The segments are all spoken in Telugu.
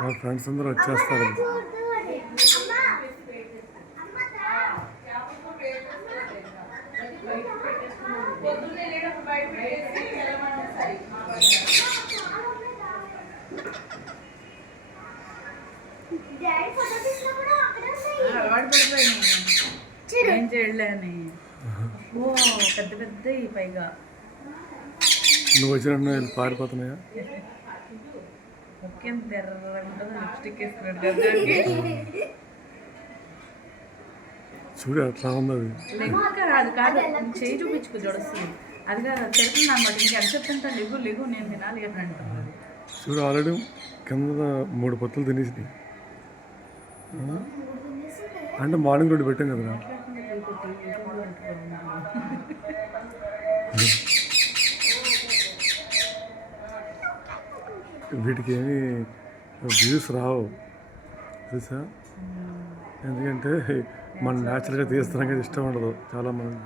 మా ఫ్రెండ్స్ అందరూ వచ్చేస్తారు. అలవాటు పడిపోయినాయి ఏం చేయలేని. ఓ పెద్ద పెద్ద ఈ పైగా నువ్వు వచ్చిన పారిపోతున్నాయా? ముఖ్యం తెర్రగా ఉంటుంది, లిప్స్టిక్ వేసుకున్నాడు కదా. చూడు అట్లా ఉంది అది. అది కాదు చేయి చూపించుకు జడుస్తుంది. అది కాదు అది తిరుగుతుంది అనమాట. ఇంకెంత చెప్తుంటా లేవు లేవు నేను తినాలి అని అంటున్నది. చూడు ఆల్రెడీ కింద 3 పొత్తులు తినేసి. అంటే మార్నింగ్ 2 పెట్టాం కదా. వీటికి ఏమి వ్యూస్ రావు తెలుసా, ఎందుకంటే మన న్యాచురల్గా తీస్తున్నాం కదా, ఇష్టం ఉండదు చాలా మంది.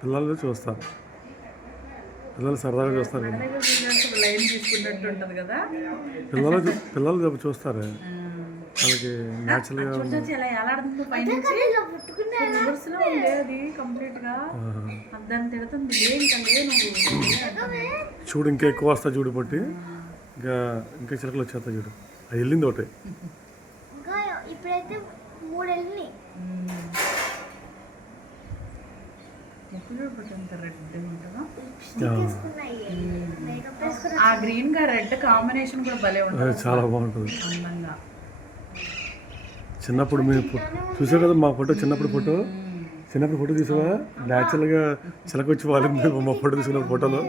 పిల్లలు చూస్తారు, పిల్లలు సరదాగా చూస్తారు కదా, పిల్లలు చూస్తారు. వాళ్ళకి న్యాచురల్గా చూడు ఇంకా ఎక్కువ వస్తా చూడు పట్టి ఇంకా ఇంకా చిలకలు వచ్చేస్తా చూడు. అది వెళ్ళింది ఒకటి. ఆ గ్రీన్ గా రెడ్ కాంబినేషన్ కూడా భలే ఉంటుంది, చాలా బాగుంటుంది. చిన్నప్పుడు మేము చూసావు కదా మా ఫోటో, చిన్నప్పుడు ఫోటో చూసావా? న్యాచురల్గా చిలకొచ్చి వాళ్ళింది మా ఫోటో తీసుకున్న ఫోటోలో.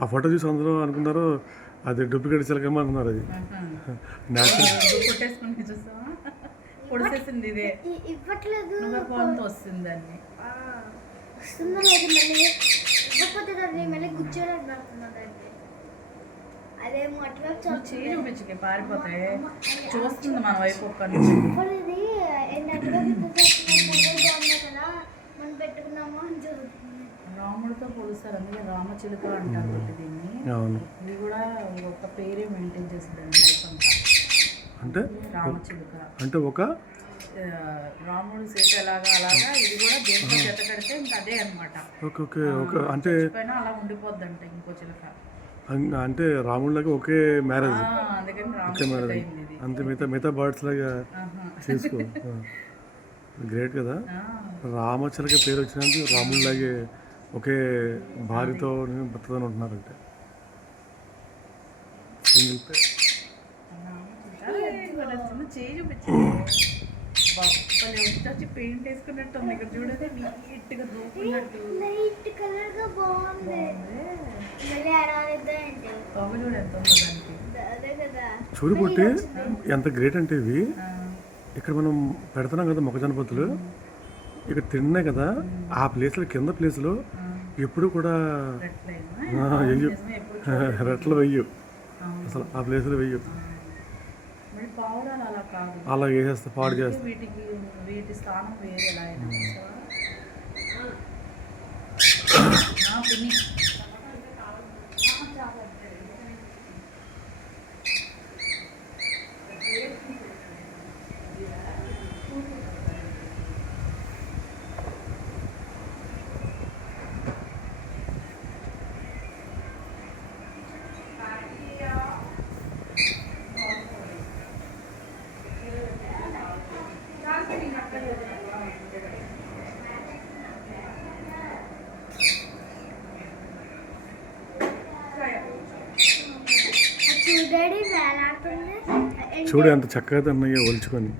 ఆ ఫోటో చూసి అందరూ అనుకున్నారు అది డూప్లికేట్ చిలకమ్మ అనుకున్నారు. అది న్యాచురల్ చూపించి పారిపోతాయి. చూస్తుంది మన వైపు ఒక్కరి రాముడితో పోలుస్తారు, అందుకే రామచిలుక అంటారు దీన్ని. ఇది కూడా ఒక పేరే మెయింటైన్ చేస్తుంది లైఫ్ అంతా. అంటే రామచిలుక అంటే ఒక రాముడు సీత ఎలాగా అలాగా ఇది కూడా దేంట్లో జత కడితే ఇంకా అదే అనమాట. అంటే అలా ఉండిపోద్ది అంట ఇంకో చిలుక. అంటే రాముడిలాగా ఒకే మ్యారేజ్, ఒకే మ్యారేజ్ అంతే. మిగతా బర్డ్స్ లాగా చేసుకో. గ్రేట్ కదా. రామచిలక పేరు వచ్చినందుకు రాముడిలాగే ఒకే భార్యతో భర్తతో ఉంటున్నారంటే సింగిల్ పేరు. పెయింట్ వేసుకున్నట్టు ఉంది ఇక్కడ చూడండి, నీట్గా దూకున్నట్టు. చూడు పుట్టి ఎంత గ్రేట్ అంటే ఇవి ఇక్కడ మనం పెడుతున్నాం కదా మొక్కజొన్న పొత్తులు, ఇక్కడ తిన్నాయి కదా. ఆ ప్లేస్లో కింద ప్లేస్లో ఎప్పుడు కూడా రెట్లు వెయ్యు, అసలు ఆ ప్లేస్లో వెయ్యు. అలా వేసేస్తా, పాడు చేస్తా. వీటి స్థానం వేరే ఎలా చూడు ఎంత చక్కగా తిన్నాయో ఒలుచుకొని.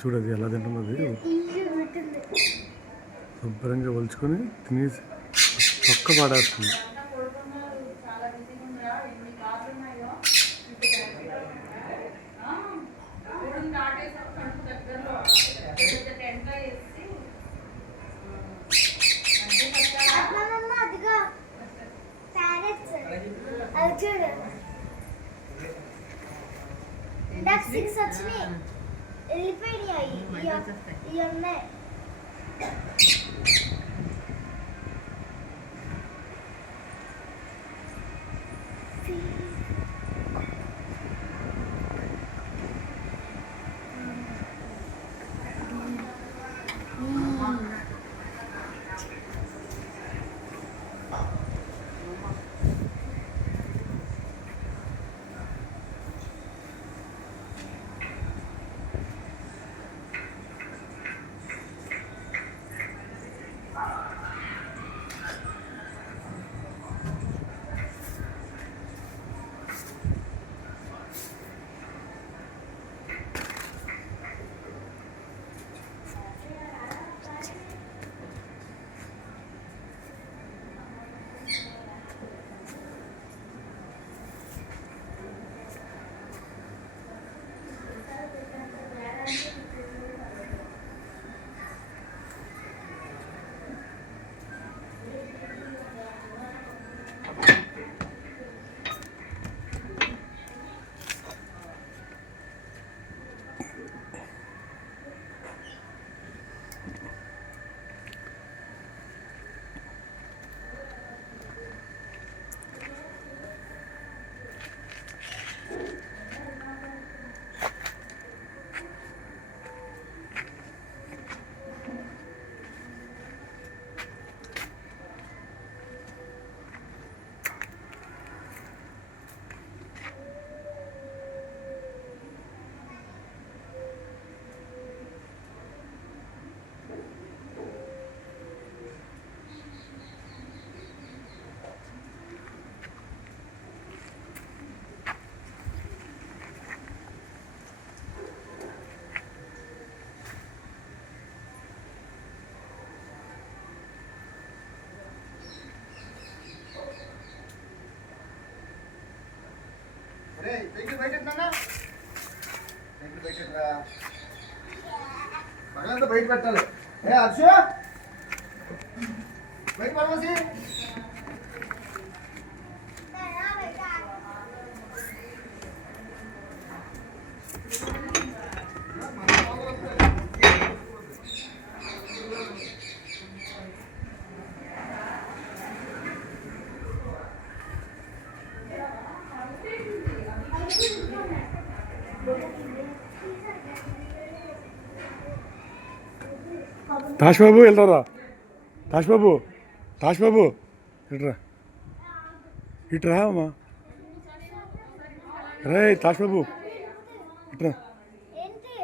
చూడు అది ఎలా తింటున్నది, శుభ్రంగా ఒలుచుకొని తినేసి చొక్క పాడేస్తుంది. చూడు ఇందాక 6 వచ్చినాయి వెళ్ళిపోయినాయి ఇవి ఉన్నాయి బయట పెట్టాలి ఏ హర్ష బయట పడవసి తాష్ బాబు వెళ్తారా తాష్ బాబు ఇట్రా ఇట్రా అమ్మా రే తాష్ బాబు ఇట్రా ఏంటి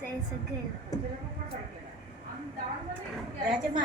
సే సగ్గే రాజమ్మ